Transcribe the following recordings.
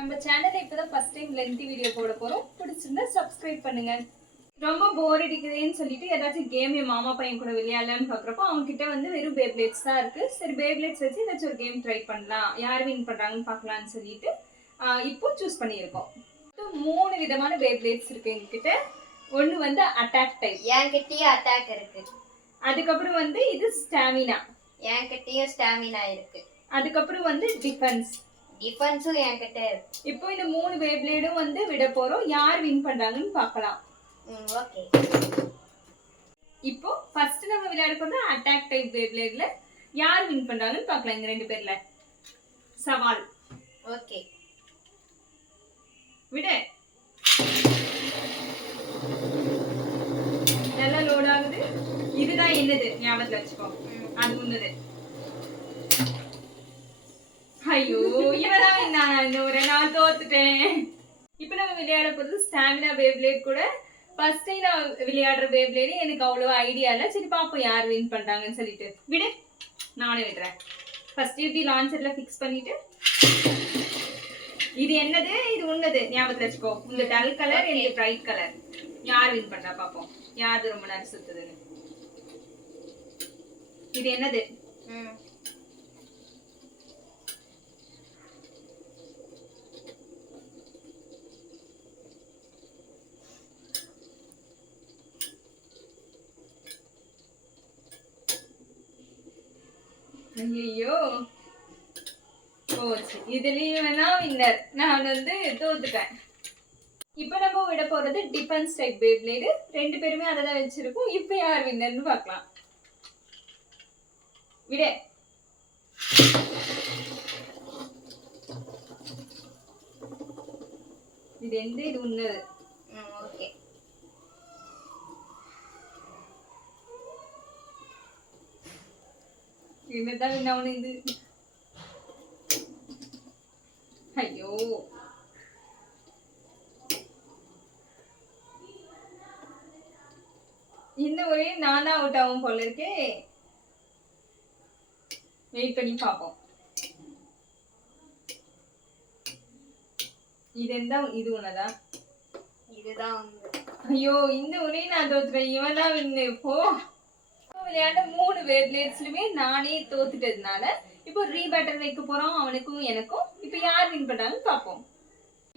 நம்ம சேனலை இப்பதான் ஃபர்ஸ்ட் டைம் லென்த்தி வீடியோ போட போறோம். பிடிச்சிருந்தா சப்ஸ்கிரைப் பண்ணுங்க. ரொம்ப போர் அடிக்குதுன்னு சொல்லிட்டு ஏதாச்சும் கேம் என் மாமா பையன் கூட விளையாடலான்னு பாக்குறப்போ அவங்க கிட்ட வந்து வெறும் பேப்ளேட்ஸ் தான் இருக்கு. சரி பேப்ளேட்ஸ் வச்சு ஏதாச்சும் ஒரு கேம் ட்ரை பண்ணலாம், யார் வின் பண்றாங்கன்னு பார்க்கலாம்னு சொல்லிட்டு இப்போ சூஸ் பண்ணியிருக்கோம். 3 விதமான பேப்ளேட்ஸ் இருக்கு எங்ககிட்ட. ஒன்று வந்து அட்டாக் டைப், என்கிட்டயும் அட்டாக் இருக்கு. அதுக்கப்புறம் வந்து இது ஸ்டாமினா, என்கிட்டயும் ஸ்டாமினா இருக்கு. அதுக்கப்புறம் வந்து டிஃபென்ஸ், டிஃபென்ஸும் என்கிட்ட இருக்கு. இப்போ இந்த 3 பேப்ளேடும் வந்து விட போறோம், யார் வின் பண்றாங்கன்னு பார்க்கலாம். ஓகே. இப்போ ஃபர்ஸ்ட் நம்ம விளையாட போறது அட்டாக் டைப் பேப்ளேட்ல யார் வின் பண்றாங்கன்னு பார்க்கலாம். இந்த 2 பேர்ல சவால். ஓகே விடு. நல்லா லோட் ஆகுது. இதுதான் என்னது ஞாபகத்துல வச்சுக்கோ, அது உன்னது. ஐயோ இவதான் நான் இன்னொரு நாள் தோத்துட்டேன். இப்ப நம்ம விளையாட போறது ஸ்டாமினா பேப்ளேட் கூட. ஃபர்ஸ்ட் டைம் நான் விளையாடுற பேப்ளேட் எனக்கு அவ்வளவு ஐடியா இல்ல. சரி பாப்போம் யார் வின் பண்றாங்கன்னு சொல்லிட்டு. விடு, நானே விடுறேன். ஃபர்ஸ்ட் இப்படி லான்ச்சர்ல ஃபிக்ஸ் பண்ணிட்டு, இது என்னது இது உன்னது ஞாபகத்துல வச்சுக்கோ. இந்த டல் கலர், இந்த பிரைட் கலர். யார் வின் பண்றா பாப்போம், யாரு ரொம்ப நேரம் சுத்துதுன்னு. இது என்னது? ஐயோ போச்சு. இதுலயும் வேணா வின்னர், நான் வந்து தோத்துட்டேன். இப்ப நம்ம விட போறது டிஃபென்ஸ் டைப் பேப்ளேட். 2 பேருமே அதை தான் வச்சிருக்கோம். இப்ப யார் வின்னர்னு பார்க்கலாம். விட. இது எந்த இது உன்னது. ஓகே. என்னதான் வின் இது. ஐயோ இந்த ஒரே நானா அவுட் ஆகும் போல இருக்கே. வெயிட் பண்ணி பார்ப்போம். இது எந்த இது ஒன்னதா? இதுதான். ஐயோ இந்த ஒரே நான் தோத்துறேன். இவன் தான் வின்னு. இப்போ விளையாண்ட 3 பேப்ளேட்ஸ்லயுமே நானே தோத்துட்டதுனால இப்போ ரீபேட்டர் வைக்க போறோம் அவனுக்கும் எனக்கும். இப்போ யார் வின் பண்றாங்கன்னு பார்ப்போம்.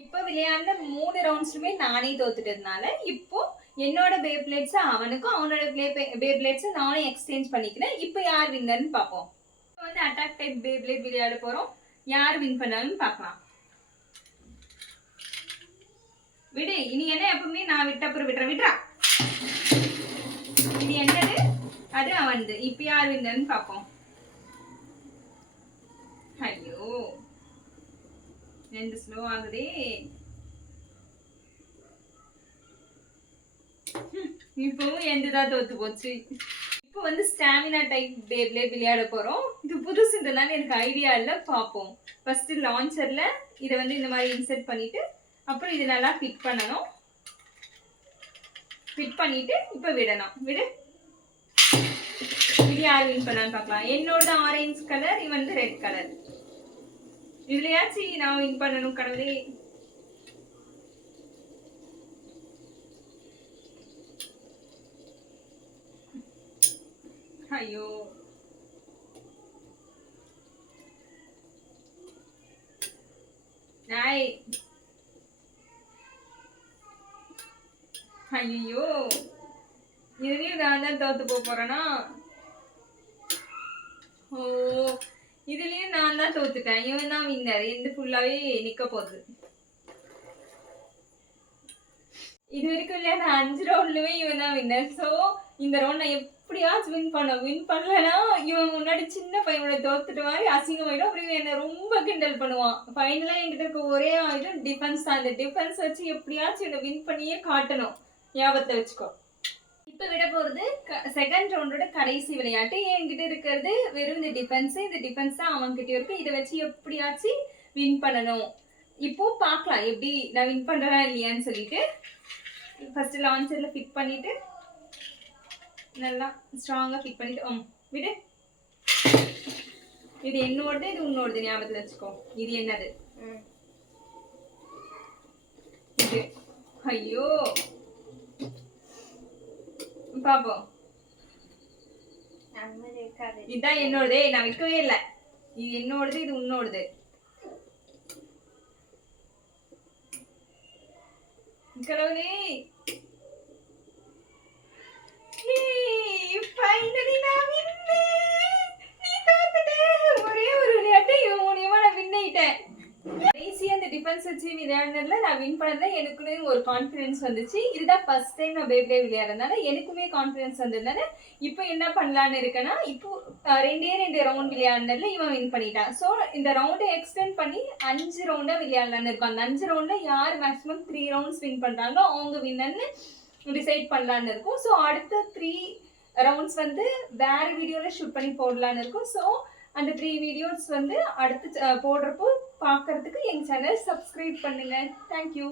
இப்போ விளையாண்ட 3 ரவுண்ட்ஸ்லயுமே நானே தோத்துட்டதுனால இப்போ என்னோட பேப்ளேட்ஸ் அவனுக்கும், அவனோட பேப்ளேட்ஸ் நானே எக்ஸ்சேஞ்ச் பண்ணிக்கிறேன். இப்போ யார் வின்னர்னு பார்ப்போம். இப்போ வந்து அட்டாக் டைப் பேப்ளேட் விளையாட போறோம், யார் வின் பண்ணாங்கன்னு பார்க்கலாம். விடு, இனி என்ன எப்பவுமே நான் விட்ட அப்புறம் விட்றா. இது என்னது? அது அவன்து. இப்ப யார் வின்னர்னு பார்ப்போம். ஐயோ ரெண்டு ஸ்லோ ஆகுதே. இப்பவும் எந்ததான் தோத்து போச்சு. இப்போ வந்து ஸ்டாமினா டைப் பேப்ளேட் விளையாட போறோம். இது புதுசுன்றதுனால எனக்கு ஐடியா இல்லை, பார்ப்போம். ஃபர்ஸ்ட் லான்ச்சர்ல இதை வந்து இந்த மாதிரி இன்செர்ட் பண்ணிட்டு அப்புறம் இது நல்லா ஃபிட் பண்ணணும். ஃபிட் பண்ணிட்டு இப்போ விடணும். விடு. இது யார் வின் பண்ணான்னு பார்க்கலாம். என்னோட ஆரஞ்சு கலர், இவன் வந்து ரெட் கலர். இதுலயாச்சும் நான் வின் பண்ணணும் கடவுளே. ஐயோ நாய். ஐயோ இதுலயும் நான் தான் தோத்து போறேனா? ஓ இதுலயும் நான் தான் தோத்துட்டேன். இவன் தான் வின்னர். இந்த ஃபுல்லாவே நிக்க போகுது. இது வரைக்கும் இல்லையா நான் 5 ரவுண்ட்லயுமே இவன் தான் வின்னர். ஸோ இந்த ரவுண்ட் நான் எப்படியாச்சும் வின் பண்ணலன்னா இவன் முன்னாடி சின்ன பையனோட தோத்துட்டு மாதிரி அசிங்கமாயிடும். அப்புறம் என்ன ரொம்ப கிண்டல் பண்ணுவான். ஃபைனலா என்கிட்ட இருக்க ஒரே இது டிஃபென்ஸ் தான். இந்த டிஃபென்ஸ் வச்சு எப்படியாச்சும் இவனை வின் பண்ணியே காட்டணும், ஞாபகத்தை வச்சுக்கோ. இப்ப விட போறது செகண்ட் ரவுண்டோட கடைசி விளையாட்டு. என்கிட்ட இருக்கிறது வெறும் இந்த டிஃபென்ஸ். இந்த டிஃபென்ஸ் தான் அவன்கிட்ட இருக்கு. இதை வச்சு எப்படியாச்சும் வின் பண்ணணும். இப்போ பார்க்கலாம் எப்படி நான் வின் பண்றேனா இல்லையான்னு சொல்லிட்டு. ஃபர்ஸ்ட் லான்ச்சர்ல ஃபிட் பண்ணிட்டு நல்லா ஸ்ட்ராங்கா ஃபிட் பண்ணிட்டு விடு. இது என்னோடது, இது உன்னோடது ஞாபகத்துல வச்சுக்கோ. இது என்னது? ஐயோ பாப்போம். நம்ம இருக்காது. இதுதான் என்னோடது. நான் வைக்கவே இல்லை. இது என்னோடது, இது உன்னோடது. கடவுளே ஃபைனலி நான் வின்னேன். நீ தோத்துட்ட. ஒரே ஒரு விளையாட்டு இவன் மூலியமா நான் வின் ஆயிட்டேன். கடைசியா அந்த டிஃபென்ஸ் வச்சு விளையாடுனதுல நான் வின் பண்ணதுல எனக்குமே ஒரு கான்ஃபிடன்ஸ் வந்துச்சு. இதுதான் ஃபர்ஸ்ட் டைம் நான் பேப்ளே விளையாடுறதுனால எனக்குமே கான்ஃபிடன்ஸ் வந்ததுனால இப்போ என்ன பண்ணலான்னு இருக்கேன்னா, இப்போ 2 ரவுண்ட் விளையாடுனதுல இவன் வின் பண்ணிட்டான். ஸோ இந்த ரவுண்டை எக்ஸ்டெண்ட் பண்ணி 5 ரவுண்டா விளையாடலான்னு இருக்கோம். அந்த 5 ரவுண்ட்ல யார் மேக்ஸிமம் 3 ரவுண்ட்ஸ் வின் பண்றாங்களோ அவங்க வின்னர்னு டிசைட் பண்ணலான்னு இருக்கும். ஸோ அடுத்த 3 ரவுண்ட்ஸ் வந்து வேற வீடியோல ஷூட் பண்ணி போடலான்னு இருக்கும். ஸோ அந்த 3 வீடியோஸ் வந்து அடுத்து போடுறப்போ பார்க்கறதுக்கு எங்கள் சேனல் சப்ஸ்கிரைப் பண்ணுங்க. தேங்க்யூ.